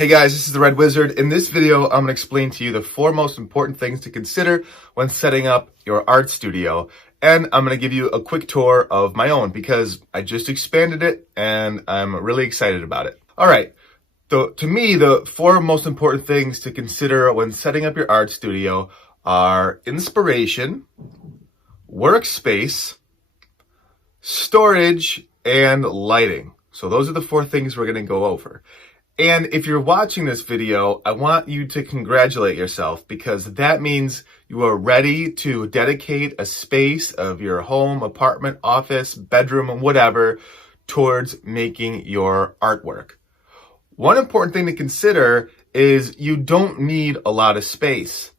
Hey guys, this is the Red Wizard. In this video, I'm going to explain to you the 4 most important things to consider when setting up your art studio. And I'm going to give you a quick tour of my own because I just expanded it and I'm really excited about it. All right. So to me, the 4 most important things to consider when setting up your art studio are inspiration, workspace, storage, and lighting. So those are the 4 things we're going to go over. And if you're watching this video, I want you to congratulate yourself because that means you are ready to dedicate a space of your home, apartment, office, bedroom, whatever towards making your artwork. One important thing to consider is you don't need a lot of space.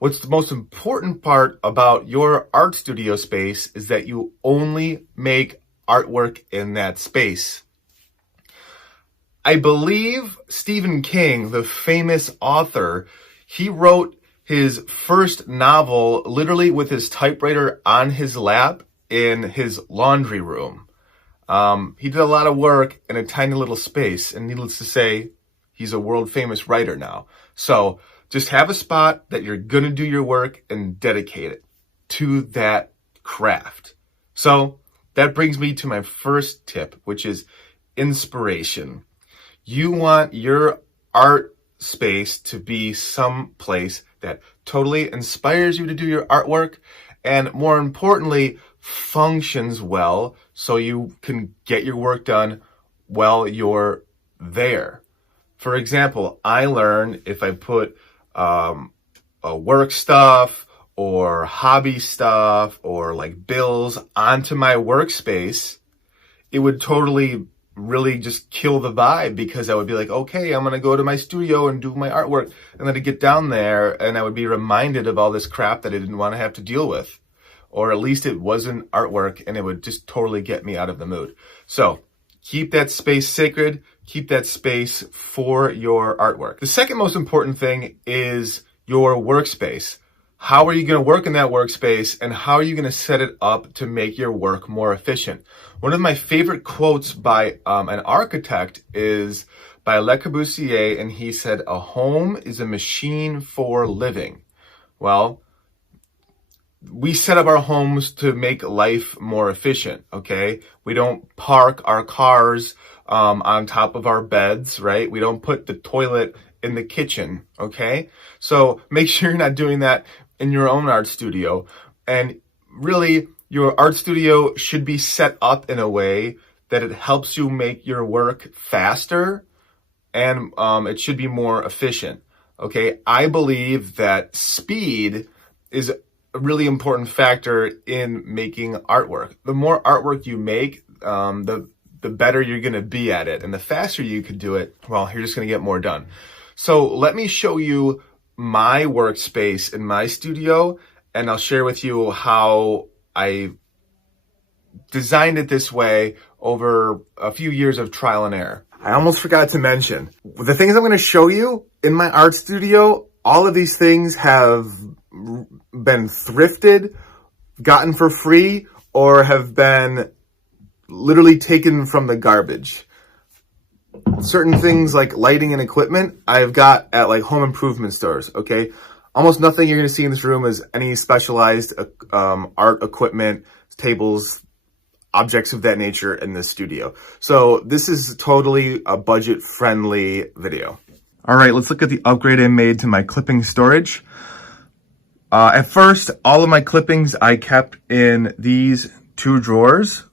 What's the most important part about your art studio space is that you only make artwork in that space. I believe Stephen King, the famous author, he wrote his first novel literally with his typewriter on his lap in his laundry room. He did a lot of work in a tiny little space, and needless to say, he's a world famous writer now. So just have a spot that you're going to do your work and dedicate it to that craft. So that brings me to my first tip, which is inspiration. You want your art space to be some place that totally inspires you to do your artwork and, more importantly, functions well so you can get your work done while you're there. For example, I learned if I put work stuff or hobby stuff or like bills onto my workspace, it would totally really just kill the vibe because I would be like, okay, I'm going to go to my studio and do my artwork. And then I'd get down there and I would be reminded of all this crap that I didn't want to have to deal with. Or at least it wasn't artwork and it would just totally get me out of the mood. So keep that space sacred. Keep that space for your artwork. The second most important thing is your workspace. How are you going to work in that workspace and how are you going to set it up to make your work more efficient? One of my favorite quotes by an architect is by Le Corbusier, and he said, "A home is a machine for living." Well, we set up our homes to make life more efficient, okay? We don't park our cars on top of our beds, right? We don't put the toilet in the kitchen, okay? So make sure you're not doing that in your own art studio. And really, your art studio should be set up in a way that it helps you make your work faster and it should be more efficient, okay? I believe that speed is a really important factor in making artwork. The more artwork you make, the better you're going to be at it. And the faster you can do it, well, you're just going to get more done. So let me show you my workspace in my studio, and I'll share with you how I designed it this way over a few years of trial and error. I almost forgot to mention, the things I'm going to show you in my art studio, all of these things have been thrifted, gotten for free, or have been literally taken from the garbage. Certain things like lighting and equipment I've got at like home improvement stores, okay? Almost nothing you're going to see in this room is any specialized art equipment, tables, objects of that nature in this studio. So this is totally a budget-friendly video. All right, let's look at the upgrade I made to my clipping storage. At first, all of my clippings I kept in these 2 drawers,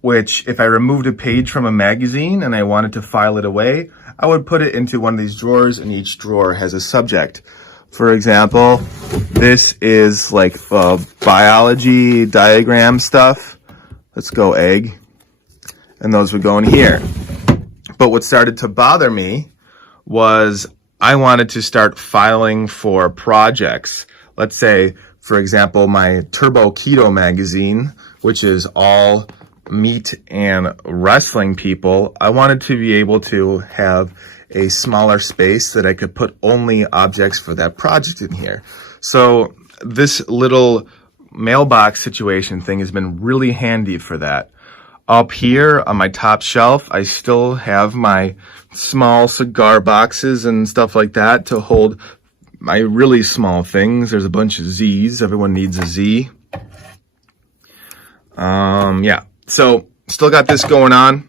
which if I removed a page from a magazine and I wanted to file it away, I would put it into one of these drawers, and each drawer has a subject. For example, this is like biology diagram stuff. Let's go egg. And those would go in here. But what started to bother me was I wanted to start filing for projects. Let's say, for example, my Turbo Keto magazine, which is all meat and wrestling people. I wanted to be able to have a smaller space that I could put only objects for that project in here. So this little mailbox situation thing has been really handy for that. Up here on my top shelf, I still have my small cigar boxes and stuff like that to hold my really small things. There's a bunch of Z's. Everyone needs a Z. Yeah, so still got this going on,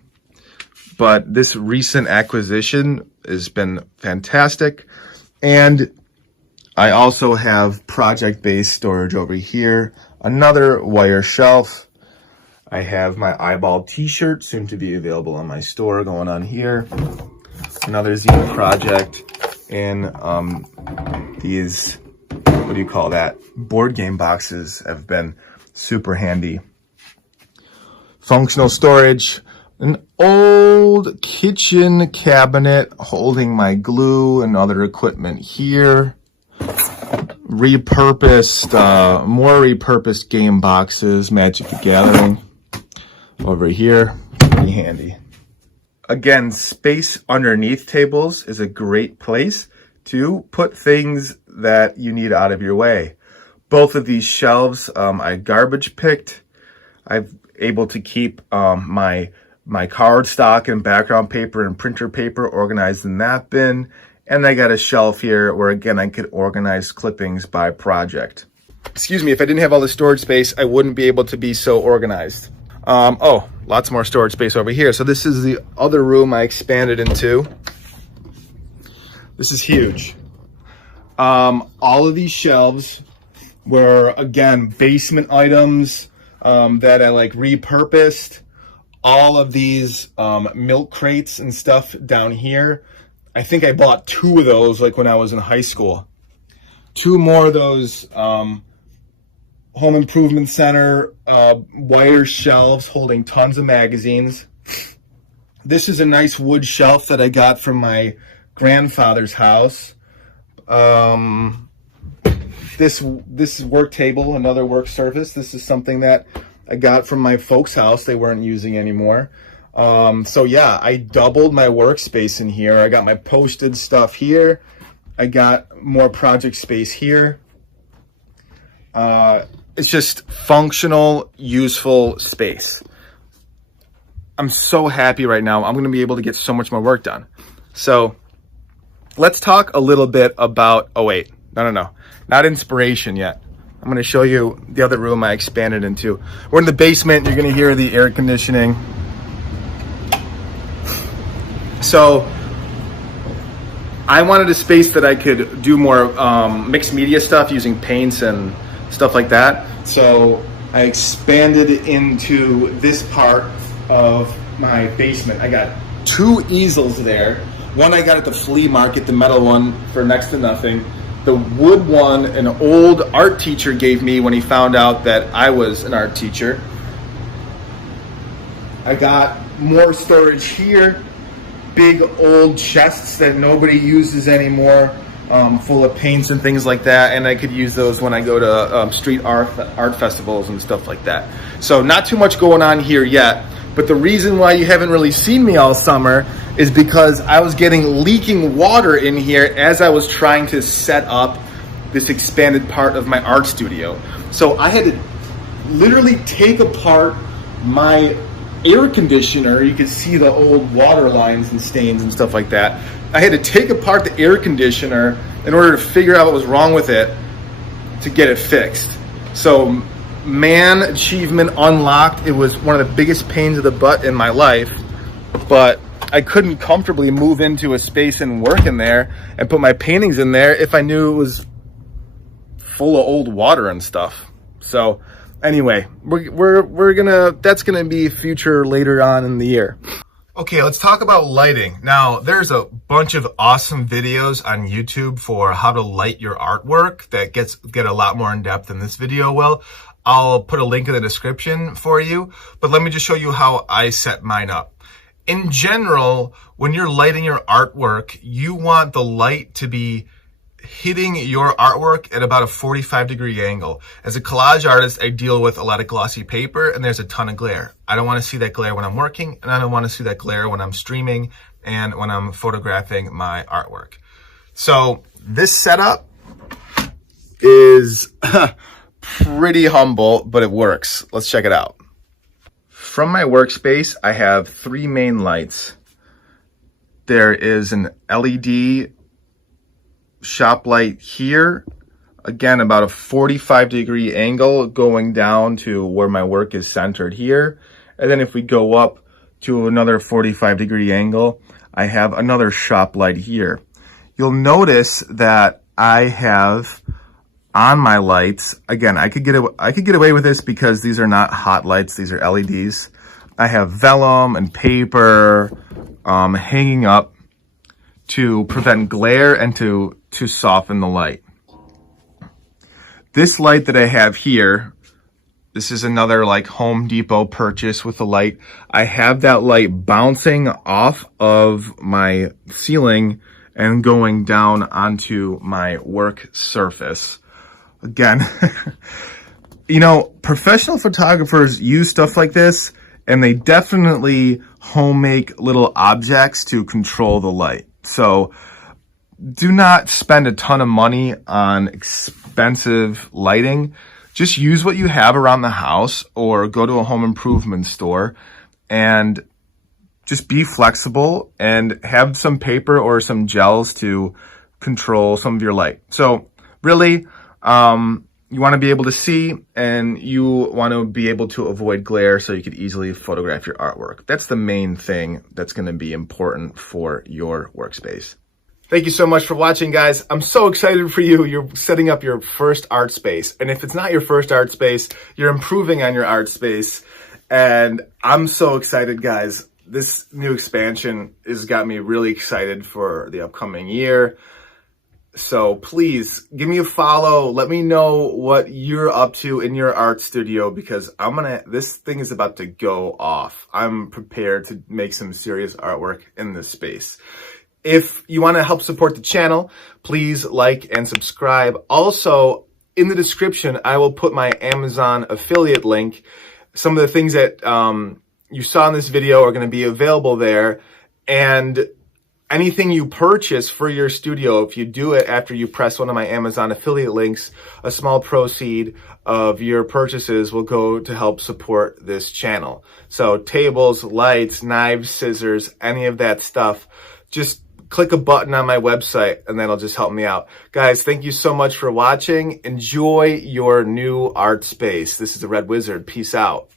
but this recent acquisition has been fantastic. And I also have project-based storage over here, another wire shelf. I have my eyeball t-shirt, soon to be available on my store, going on here. Another zine project, and these, what do you call that? Board game boxes have been super handy. Functional storage, an old kitchen cabinet holding my glue and other equipment here. Repurposed, more repurposed game boxes, Magic the Gathering over here, pretty handy. Again, space underneath tables is a great place to put things that you need out of your way. Both of these shelves I garbage picked. I'm able to keep my card stock and background paper and printer paper organized in that bin. And I got a shelf here where, again, I could organize clippings by project. Excuse me, if I didn't have all the storage space, I wouldn't be able to be so organized. Oh, lots more storage space over here. So this is the other room I expanded into. This is huge. All of these shelves were, again, basement items that I like repurposed. All of these milk crates and stuff down here. I think I bought 2 of those like when I was in high school. 2 more of those home improvement center wire shelves holding tons of magazines. This is a nice wood shelf that I got from my grandfather's house. This work table, another work surface. This is something that I got from my folks' house. They weren't using anymore. So yeah, I doubled my workspace in here. I got my posted stuff here. I got more project space here. It's just functional, useful space. I'm so happy right now. I'm going to be able to get so much more work done. So let's talk a little bit about, oh wait, no, not inspiration yet. I'm going to show you the other room I expanded into. We're in the basement. You're going to hear the air conditioning. So I wanted a space that I could do more mixed media stuff using paints and stuff like that. So I expanded into this part of my basement. I got 2 easels there. One I got at the flea market, the metal one for next to nothing. The wood one, an old art teacher gave me when he found out that I was an art teacher. I got more storage here. Big old chests that nobody uses anymore, full of paints and things like that, and I could use those when I go to street art festivals and stuff like that. So not too much going on here yet, but the reason why you haven't really seen me all summer is because I was getting leaking water in here as I was trying to set up this expanded part of my art studio. So I had to literally take apart my air conditioner. You could see the old water lines and stains and stuff like that. I had to take apart the air conditioner in order to figure out what was wrong with it to get it fixed. So man, achievement unlocked. It was one of the biggest pains of the butt in my life, but I couldn't comfortably move into a space and work in there and put my paintings in there if I knew it was full of old water and stuff. So anyway, that's gonna be future later on in the year. Okay, let's talk about lighting. Now, there's a bunch of awesome videos on YouTube for how to light your artwork that get a lot more in depth than this video will. I'll put a link in the description for you, but let me just show you how I set mine up. In general, when you're lighting your artwork, you want the light to be hitting your artwork at about a 45-degree angle. As a collage artist, I deal with a lot of glossy paper and there's a ton of glare. I don't want to see that glare when I'm working, and I don't want to see that glare when I'm streaming and when I'm photographing my artwork. So this setup is pretty humble, but it works. Let's check it out. From my workspace, I have 3 main lights. There is an LED shop light here, again about a 45-degree angle going down to where my work is centered here. And then if we go up to another 45-degree angle, I have another shop light here. You'll notice that I have on my lights, again, I could get away with this because these are not hot lights, these are LEDs. I have vellum and paper hanging up to prevent glare and to soften the light. This light that I have here, this is another like Home Depot purchase with a light. I have that light bouncing off of my ceiling and going down onto my work surface. Again, you know, professional photographers use stuff like this, and they definitely home make little objects to control the light. So do not spend a ton of money on expensive lighting. Just use what you have around the house or go to a home improvement store and just be flexible and have some paper or some gels to control some of your light. So really, you want to be able to see and you want to be able to avoid glare so you could easily photograph your artwork. That's the main thing that's going to be important for your workspace. Thank you so much for watching, guys. I'm so excited for you. You're setting up your first art space. And if it's not your first art space, you're improving on your art space. And I'm so excited, guys. This new expansion has got me really excited for the upcoming year. So please give me a follow. Let me know what you're up to in your art studio because this thing is about to go off. I'm prepared to make some serious artwork in this space. If you want to help support the channel, please like and subscribe. Also, in the description, I will put my Amazon affiliate link. Some of the things that you saw in this video are going to be available there. And anything you purchase for your studio, if you do it after you press one of my Amazon affiliate links, a small proceed of your purchases will go to help support this channel. So tables, lights, knives, scissors, any of that stuff, just click a button on my website and that'll just help me out. Guys, thank you so much for watching. Enjoy your new art space. This is the Red Wizard. Peace out.